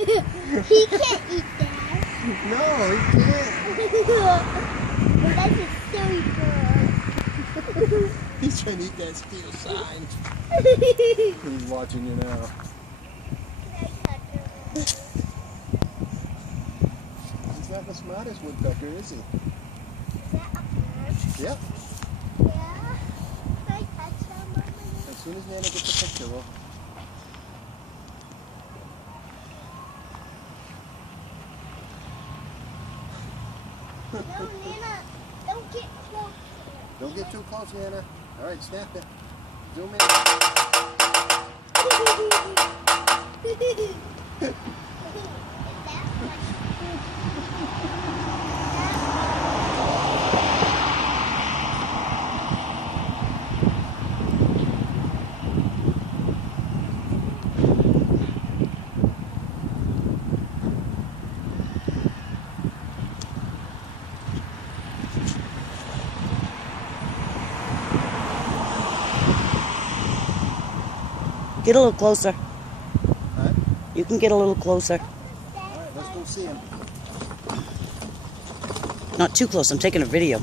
He can't eat that. No, he can't. Well, that's a silly bird. He's trying to eat that steel sign. He's watching you now. He's not the smartest woodpecker, is he? Is that a bird? Yep. Yeah. Can I touch him? As soon as Nana gets a picture, we'll... No, Nana, don't get close. Don't get too close, Nana. All right, snap it. Zoom in. Get a little closer. All right. You can get a little closer. All right, let's go see him. Not too close. I'm taking a video.